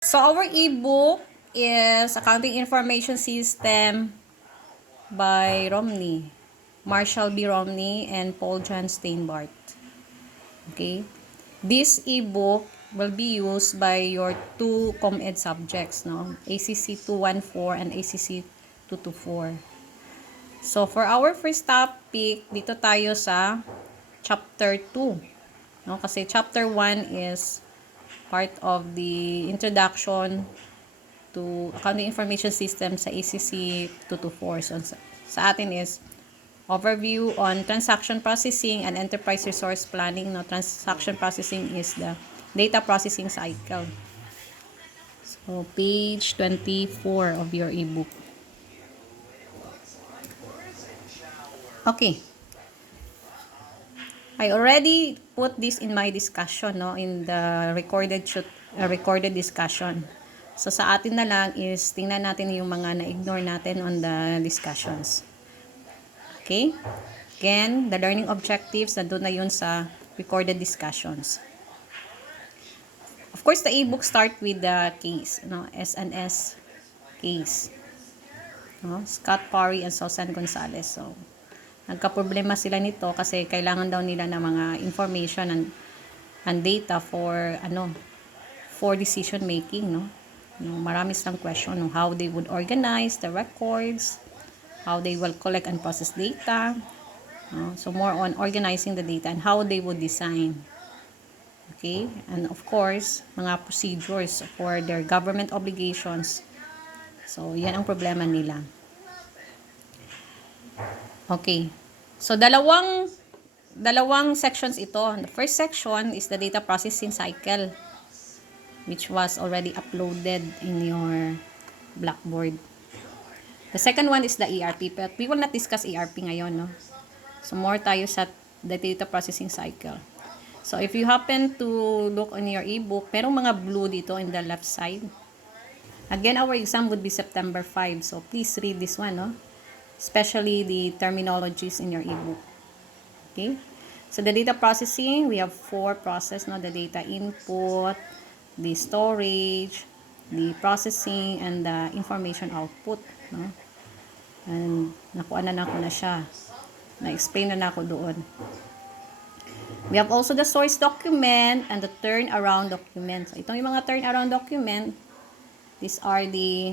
So our ebook is Accounting Information System by Romney, Marshall B. Romney, and Paul John Steinbart. Okay? This ebook will be used by your two ComEd subjects, no? ACC 214 and ACC 224. So for our first topic, dito tayo sa chapter 2. No? Kasi chapter 1 is part of the introduction to Accounting Information System sa ACC 224. So, sa atin is overview on transaction processing and enterprise resource planning. No, transaction processing is the data processing cycle. So, page 24 of your ebook. Okay. I already put this in my discussion, no, in the recorded discussion. So, sa atin na lang is tingnan natin yung mga na-ignore natin on the discussions. Okay? Again, the learning objectives, nandun na yun sa recorded discussions. Of course, the ebook start with the case, no? S&S case. No? Scott Parry and Susan Gonzalez. So, nagka-problema sila nito kasi kailangan daw nila ng mga information and data for decision making, no? Marami silang question, no? How they would organize the records, how they will collect and process data. So more on organizing the data and how they would design. Okay? And of course, mga procedures for their government obligations. So, yan ang problema nila. Okay. So, dalawang sections ito. The first section is the data processing cycle, which was already uploaded in your Blackboard. The second one is the ERP, but we will not discuss ERP ngayon, no? So, more tayo sa the data processing cycle. So, if you happen to look on your ebook, merong mga blue dito in the left side. Again, our exam would be September 5. So, please read this one, no? Especially the terminologies in your ebook. Okay? So, the data processing, we have 4 processes, no? The data input, the storage, the processing, and the information output, no? And, nakuha na ako na siya. Na-explain na ako doon. We have also the source document and the turnaround document. So, itong yung mga turnaround document, these are the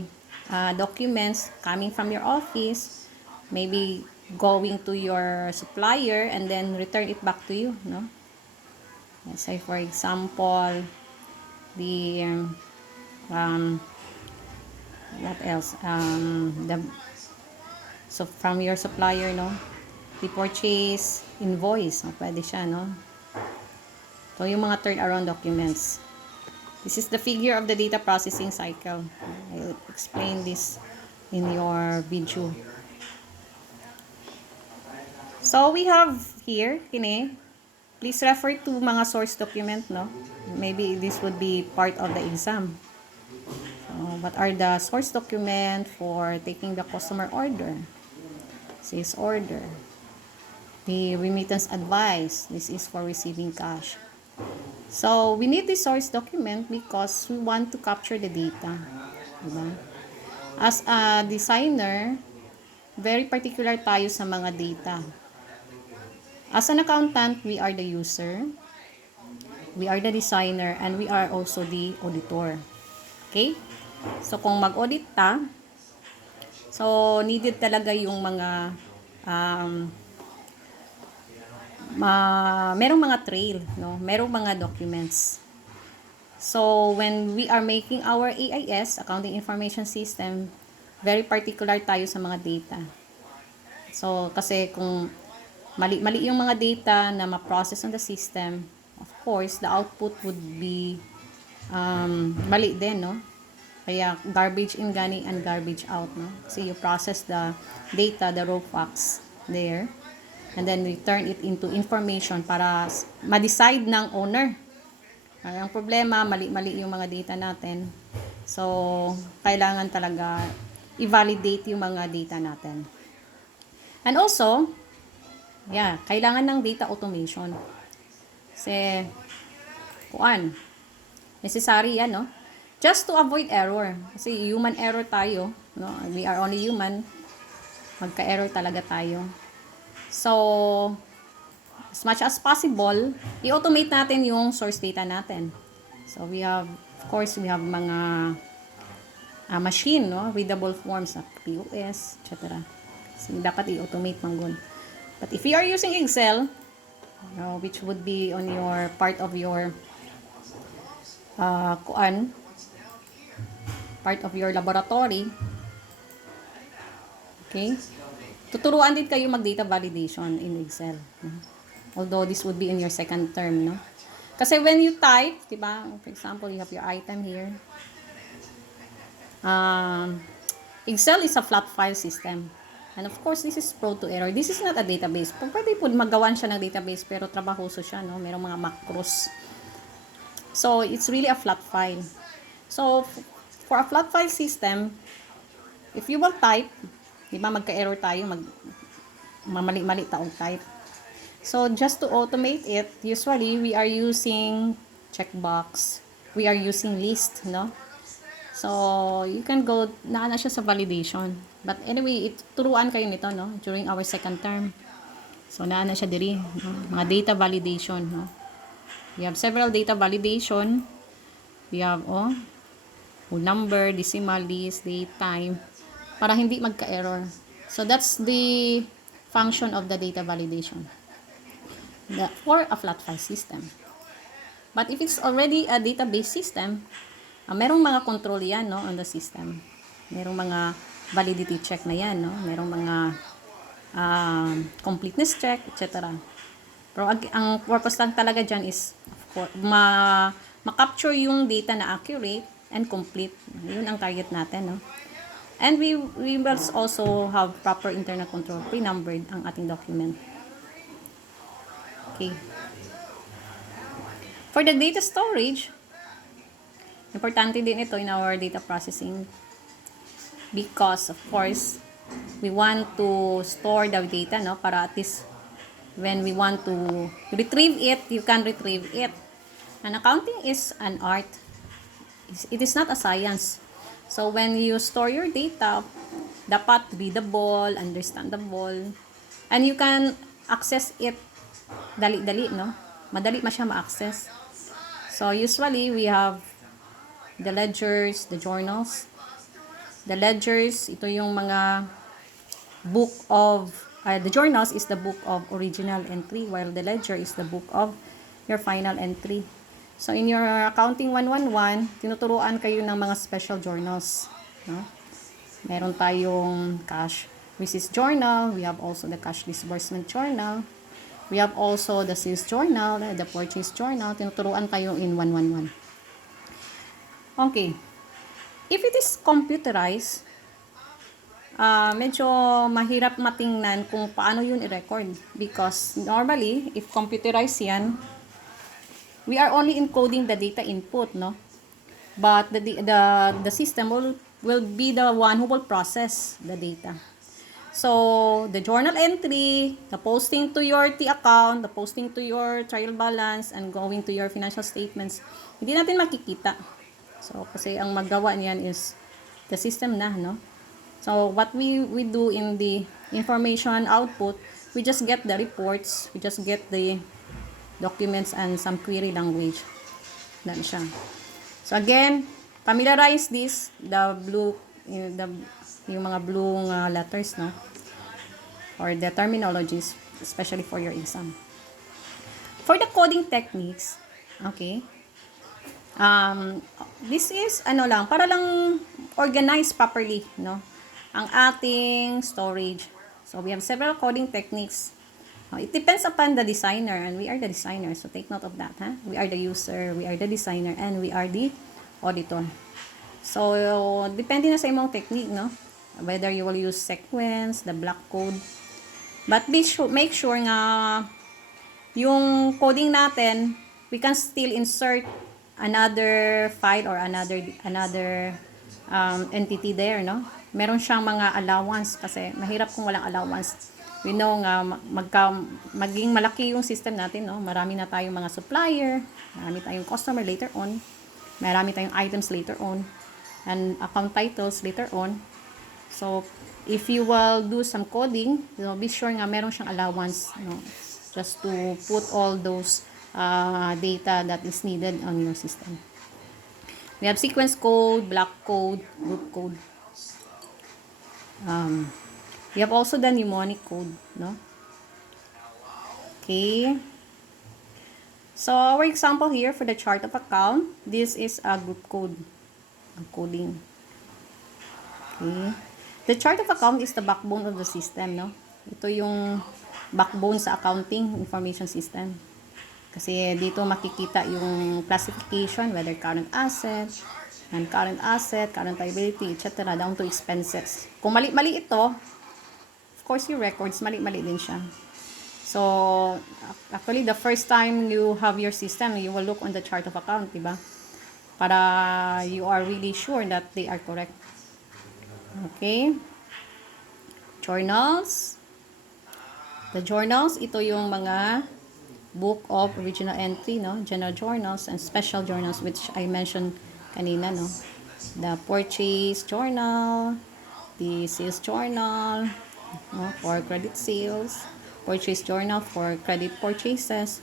documents coming from your office, maybe going to your supplier and then return it back to you, no? Let's say, for example, the, what else? So, from your supplier, no? The purchase invoice, no? Pwede siya, no? So, yung mga turnaround documents. This is the figure of the data processing cycle. I'll explain this in your video. So, we have here, please refer to mga source document, no? Maybe this would be part of the exam. So, what are the source document for taking the customer order? Sales order. The remittance advice. This is for receiving cash. So, we need the source document because we want to capture the data. Diba? As a designer, very particular tayo sa mga data. As an accountant, we are the user, we are the designer, and we are also the auditor. Okay? So, kung mag-audit ta, so, needed talaga yung mga merong mga trail, no? Merong mga documents. So, when we are making our AIS, Accounting Information System, very particular tayo sa mga data. So, kasi kung mali yung mga data na ma-process on the system, of course, the output would be mali din, no? Kaya, garbage in gani and garbage out, no? Kasi you process the data, the raw facts there, and then we turn it into information para ma-decide ng owner. Ang problema, mali yung mga data natin. So, kailangan talaga i-validate yung mga data natin. And also, kailangan ng data automation. Kasi, necessary yan, no? Just to avoid error. Kasi human error tayo, no? We are only human. Magka-error talaga tayo. So, as much as possible, i-automate natin yung source data natin. So, we have, of course, we have mga machine, no? Readable forms na POS, etc. So, dapat i-automate manggod. But if you are using Excel, which would be on your part of your part of your laboratory, okay? Tuturuan din kayo mag-data validation in Excel. Although this would be in your second term, no? Kasi when you type, diba? For example, you have your item here. Excel is a flat file system. And of course, this is prone to error. This is not a database. Pwede po magawan siya ng database, pero trabahoso siya, no? Merong mga macros. So, it's really a flat file. So, for a flat file system, if you will type, di ba magka-error tayo, mamali-mali taong type. So, just to automate it, usually, we are using checkbox. We are using list, no? So, you can go, naana siya sa validation. But anyway, turuan kayo nito, no? During our second term. So, naana siya diri, no? Mga data validation, no? We have several data validation. We have, whole number, decimal, list, date, time, para hindi magka-error. So, that's the function of the data validation for a flat file system. But if it's already a database system, merong mga control yan, no, on the system. Merong mga validity check na yan, no? Merong mga completeness check, etc. Pero ang purpose lang talaga dyan is, of course, ma-capture yung data na accurate and complete. Yun ang target natin, no? And we will also have proper internal control, pre-numbered ang ating document. Okay. For the data storage, importante din ito in our data processing because, of course, we want to store the data, no? Para at least when we want to retrieve it, you can retrieve it. And accounting is an art. It is not a science. So, when you store your data, dapat readable, understandable, and you can access it dali-dali, no? Madali siya ma-access. So, usually, we have the ledgers, the journals. The ledgers, ito yung mga book of, the journals is the book of original entry, while the ledger is the book of your final entry. So, in your accounting 111, tinuturuan kayo ng mga special journals. No? Meron tayong cash receipts journal. We have also the cash disbursement journal. We have also the sales journal, the purchase journal. Tinuturuan tayo in 111. Okay. If it is computerized, medyo mahirap matingnan kung paano yun i-record. Because normally, if computerized yan, we are only encoding the data input, no? But the system will be the one who will process the data. So, the journal entry, the posting to your T account, the posting to your trial balance, and going to your financial statements, hindi natin makikita. So, kasi ang magawa niyan is the system na, no? So, what we do in the information output, we just get the reports, we just get the documents and some query language. Yan siya. So again, familiarize this, the blue, yung mga blue letters, no? Or the terminologies, especially for your exam. For the coding techniques, okay, this is, para lang organize properly, no? Ang ating storage. So we have several coding techniques. It depends upon the designer, and we are the designer, so take note of that. We are the user, we are the designer, and we are the auditor. So, depende na sa imong technique, no? Whether you will use sequence, the block code. But make sure nga yung coding natin, we can still insert another file or another entity there, no? Meron siyang mga allowance kasi mahirap kung walang allowance. We know nga maging malaki yung system natin, no? Marami na tayong mga supplier, marami tayong customer later on. Marami tayong items later on and account titles later on. So, if you will do some coding, be sure nga meron siyang allowance, just to put all those data that is needed on your system. We have sequence code, block code, group code. We have also the mnemonic code, no? Okay. So, our example here for the chart of account, this is a group code, coding. Okay. The chart of account is the backbone of the system, no? Ito yung backbone sa accounting information system. Kasi dito makikita yung classification, whether current asset, non-current asset, current liability, etc. down to expenses. Kung mali-mali ito, of course yung records, mali-mali din siya. So, actually, the first time you have your system, you will look on the chart of account, diba? Para you are really sure that they are correct. Okay. Journals. The journals, ito yung mga book of original entry, no? General journals and special journals, which I mentioned kanina, no? The purchase journal, the sales journal, no? For credit sales, purchase journal for credit purchases,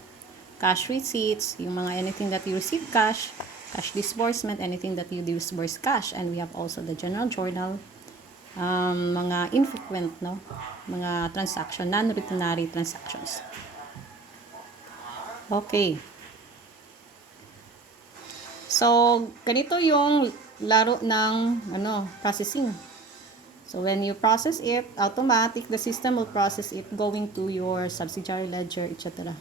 cash receipts, yung mga anything that you receive cash, cash disbursement, anything that you disburse cash, and we have also the general journal, mga infrequent, no? Mga transaction, non-routinary transactions. Okay. So, ganito yung laro ng processing. So, when you process it, automatic, the system will process it going to your subsidiary ledger, etc.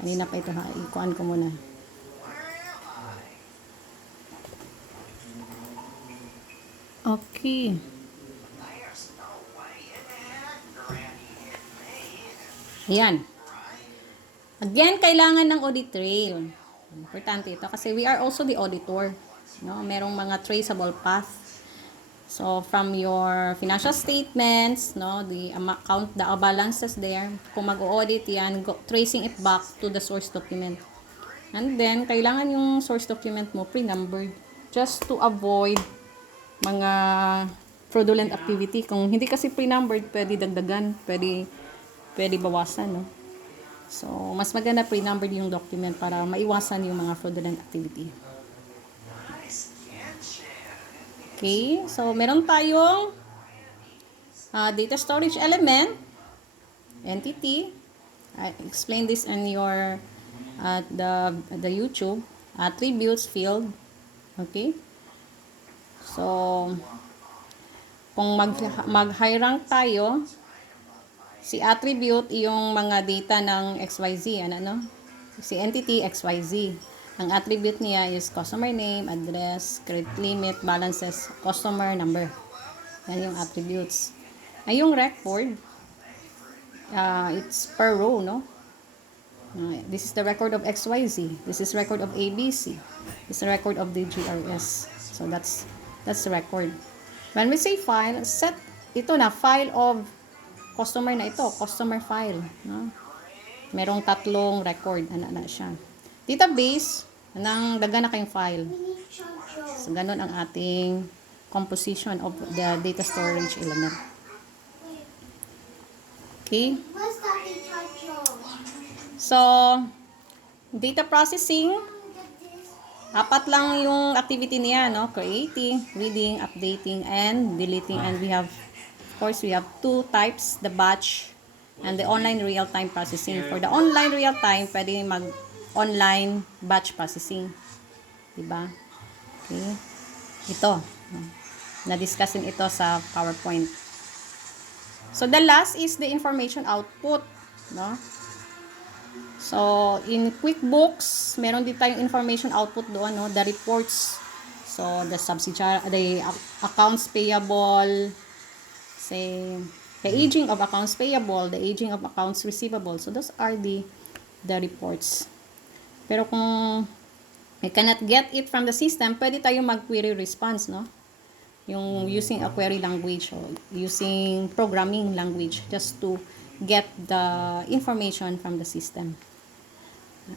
Kanina pa ito ha, ikuan ko muna. Okay. Yan. Again, kailangan ng audit trail. Importante ito kasi we are also the auditor. No? Merong mga traceable path. So, from your financial statements, no, the account, the balances there, kung mag-audit yan, tracing it back to the source document. And then, kailangan yung source document mo pre-numbered just to avoid mga fraudulent activity. Kung hindi kasi pre-numbered, pwede dagdagan, pwede bawasan, no? So, mas maganda pre-numbered yung document para maiwasan yung mga fraudulent activity. Okay, so meron tayong data storage element, entity. I explained this in your the YouTube attributes field. Okay. So, kung mag-high rank tayo, si attribute yung mga data ng XYZ, ano? Si entity XYZ. Ang attribute niya is customer name, address, credit limit, balances, customer number. Yan yung attributes. Ay yung record, it's per row, no? This is the record of XYZ. This is record of ABC. This is the record of the GRS. So that's the record. When we say file, set ito na file of customer na ito, customer file, no? Merong tatlong record, na siya. Database, daga na kayong file. So, ganun ang ating composition of the data storage element. Okay? So, data processing, apat lang yung activity niya, no? Creating, reading, updating, and deleting. And we have, of course, we have two types, the batch and the online real-time processing. For the online real-time, pwede mag-online batch processing. Diba? Okay. Ito. Na-discussin ito sa PowerPoint. So, the last is the information output. No? So, in QuickBooks, meron din tayong information output doon, no? The reports. So, the accounts payable, say, the aging of accounts payable, the aging of accounts receivable. So, those are the reports. Pero kung we cannot get it from the system, pwede tayo mag-query response, no? Yung using a query language or using programming language just to get the information from the system.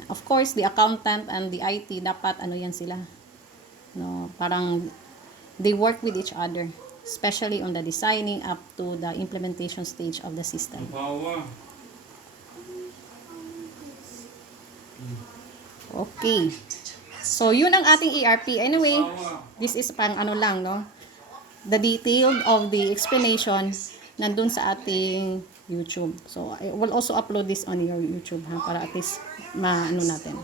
Of course, the accountant and the IT, dapat yan sila. No, parang they work with each other, especially on the designing up to the implementation stage of the system. Okay. So, yun ang ating ERP. Anyway, this is pang ano lang, no? The detail of the explanation nandun sa ating YouTube. So, I will also upload this on your YouTube, ha? Para at least maano natin.